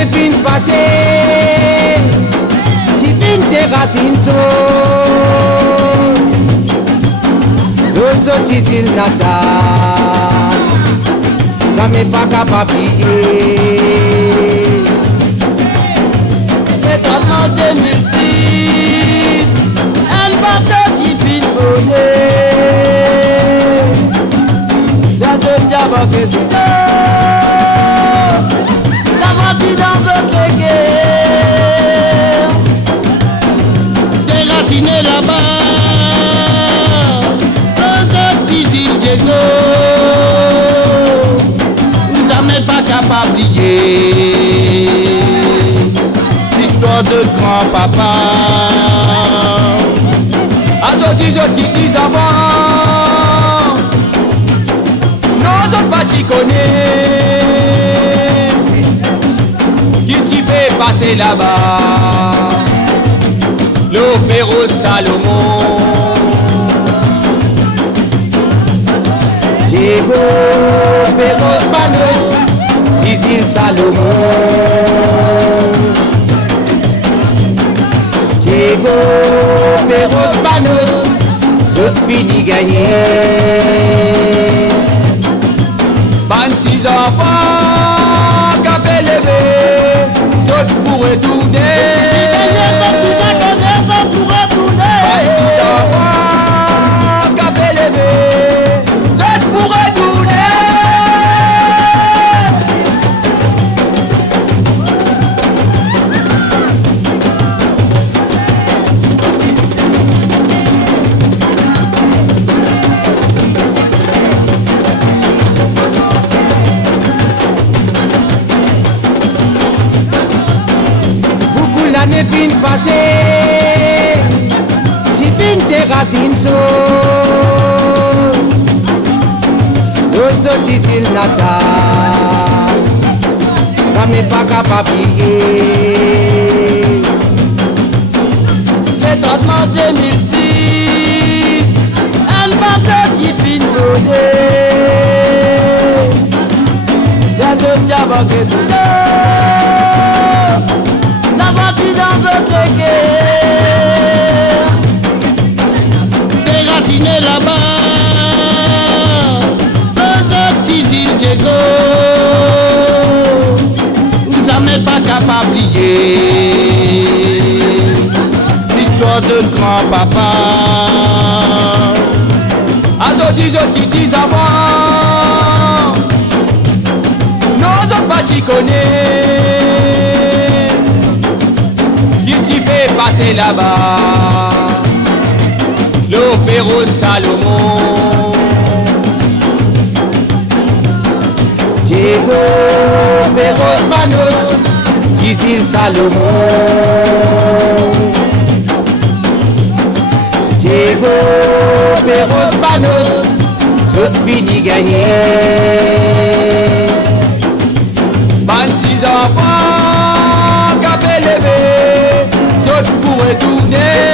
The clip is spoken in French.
l'année fin passée, tu fin des racines sauts. Nos autres ils n'attendent, ça m'est pas capable d'oublier. C'est en 2006, un bateau qui fit voler. La deux diamants que tu la moitié dans votre guerre. Déraciné là-bas, nos autres ils Diego, nous n'avons pas capable d'oublier. L'histoire de grand-papa. Azoti qui disent avant, nos autres pas t'y connaît. Qui t'y fait passer là-bas, l'opéro Salomon. Diego, Perros, Panos, Tizil, Salomon. Diego, Perros, Panos, zot fini gagner. Ban petits enfants qu'a fait lever, zot pour retourner. Ban petits enfants qu'a fait lever, zot pour retourner. L'année fin passée, tu fin des racines sauts. Nos autres ils n'attendent, ça m'est pas capable d'oublier. C'est en 2006, un bateau qui fit voler. La deux diamants que tu dans votre guerre. Déraciné là-bas, nos autres ils Diego, nous n'avons pas capable d'oublier. L'histoire de grand-papa. Azoti qui disent avant, nos autres pas t'y connaît. Qui t'y fait passer là-bas, l'opéro Salomon. Diego, Perros, Panos, Tizil, Salomon. Diego, Perros, Panos, zot fini gagner. Ban petits enfants qu'a fait lever, zot pour retourner.